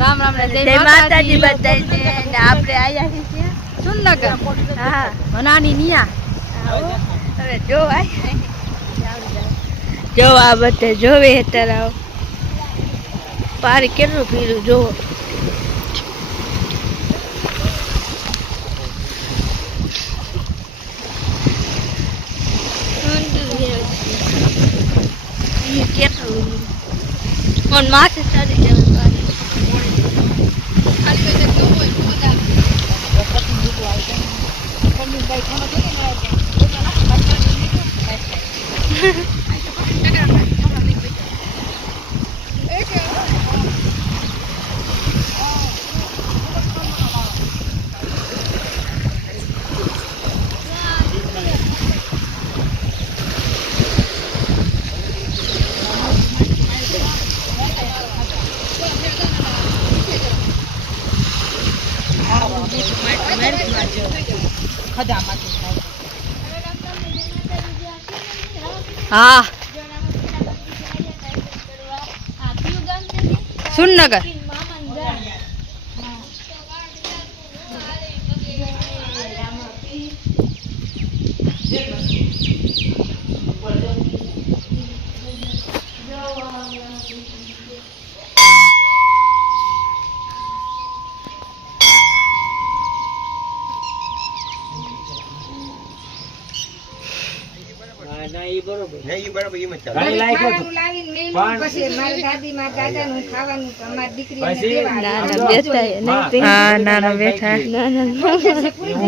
રામ રામ ને જય માતાજી બધાને ને આપણે આયા છીએ સુરનગર હા નાની નિયા હવે જો જો આ બધે જોવે તરાવ પાર કેટલું પીરું જો કેટલું કોણ માથે ચડી જવું हाँ सुरनगर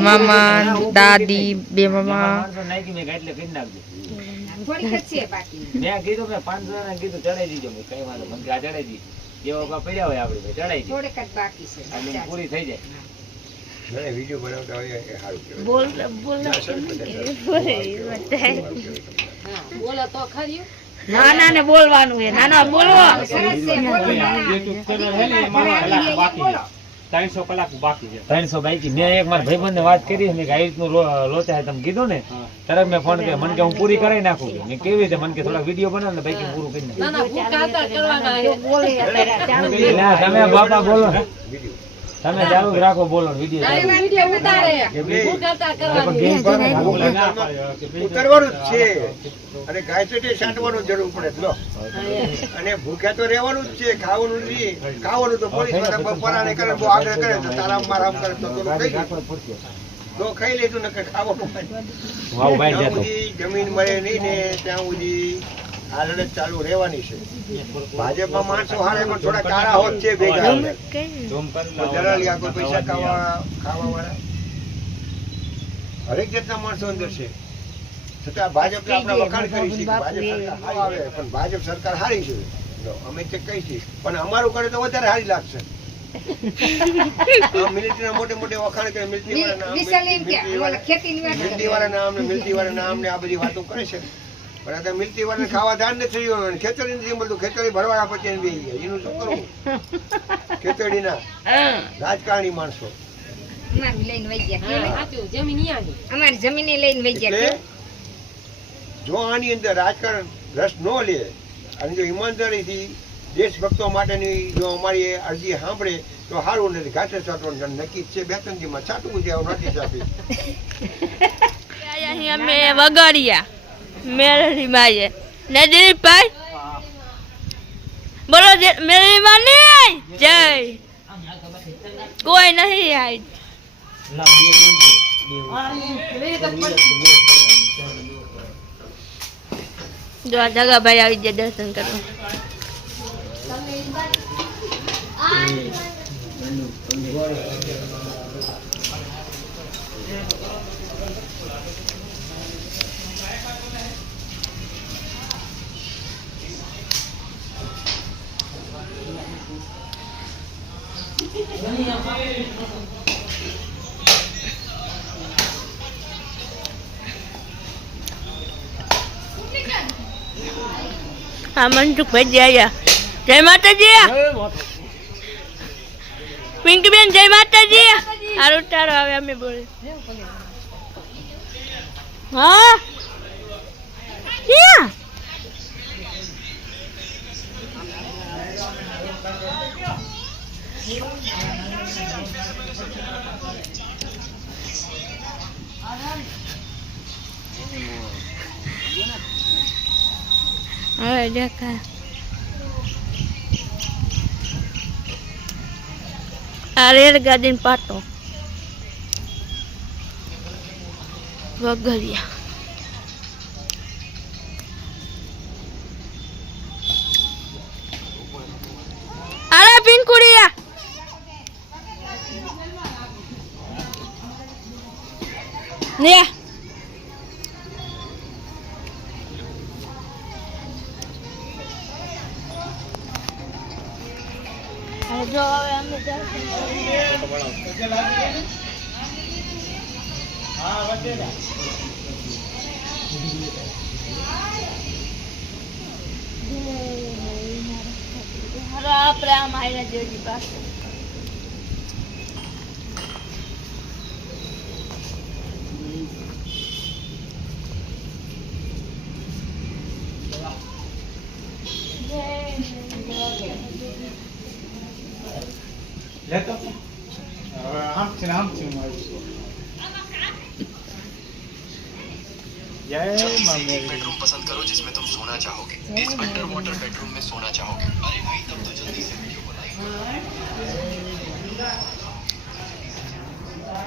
मामा दादी बे मामा पूरी થઈ જાય મને વિડિયો બનાવતા હોય કે સારું બોલ બોલ બોલો તો ખરી ના ના ને બોલવાનું છે ના ના બોલો 300 કલાક બાકી છે 300 બાકી મેં એક મારા ભાઈબંધ ને વાત કરી મેં આ રીતનું લોચા છે તમે કીધું ને તરત મેં ફોન કર્યો મને કે હું પૂરી કરાવી નાખું મેં કેવી રીતે મને કે થોડા વિડિયો બનાવ ને ભાઈ કે પૂરું કરી નાખ ના ના ભૂકા કરવાના છે તમે બાપા બોલો તમે ચાલુ રાખો બોલો વિડિયો ઉતારે ઉતારવાનું જ છે અને ગાયત્રી છાંટવાનું જરૂર પડે લો અને ભૂખ્યા તો રહેવાનું જ છે ખાવાનું નહીં ખાવાનું તો પોલીસ વાળા બપોરાને કરે બહુ આગળ કરે તો તારામ મારામ કરે તો ખાઈ લેતું નકર ખાવાનું જમીન મળે નહીં ને ત્યાં સુધી આ લડત ચાલુ રહેવાની છે ભાજપમાં માણસો હારે પણ થોડા કાળા હોત છે ભેગા જરા કોઈ પૈસા ખાવા વાળા હરેક જાતના માણસો અંદર છે છતાં ભાજપ આપણે વખાણ કરી છે ભાજપ સરકાર આવે પણ ભાજપ સરકાર હારી છે અમે તે કહી છીએ પણ અમારું કરે તો વધારે હારી લાગશે મિલિટરી મોટે મોટે વખાણ કરે મિલિટરી વાળા નામ મિલિટરી વાળા નામ ને આ બધી વાતો કરે છે પણ આ મિલતી વાળાને ખાવા ધાન નથી થયું ખેતરી નથી મળતું ખેતરી ભરવાડા પછી બેસી ગયા એનું શું કરવું ખેતડીના રાજકારણી માણસો જો આની અંદર રાજકારણ રસ ન લે અને જો ઈમાનદારીથી દેશભક્તો માટેની જો અમારી અરજી સાંભળે તો સારું નથી ઘાટે ચાટવાનું નક્કી છે 2-3 દિવસમાં ચાટવું છે નથી ચાપી અમે વગાડ્યા मेरी माये ने दिलीप भाई बोलो मेरी माँ नहीं आई जय कोई नहीं आई जो जगह भाई आई जय दर्शन करो हाँ मनसुख भाई आया जय माता जी पिंकी बेन जय माता जी हारू तारो आवे अमे बोले हाँ क्या હવે દેખાય આ રેલગાડી પાટો વગરિયા અરે પિંકુડિયા ને જો હવે અમે આપણે આમ આવ્યા જોજી પાસે લેતો बेडरूम पसंद करो जिसमें तुम सोना चाहोगे इस अंडर वाटर बेडरूम में सोना चाहोगे अरे भाई तब तो जल्दी से वीडियो बनाइए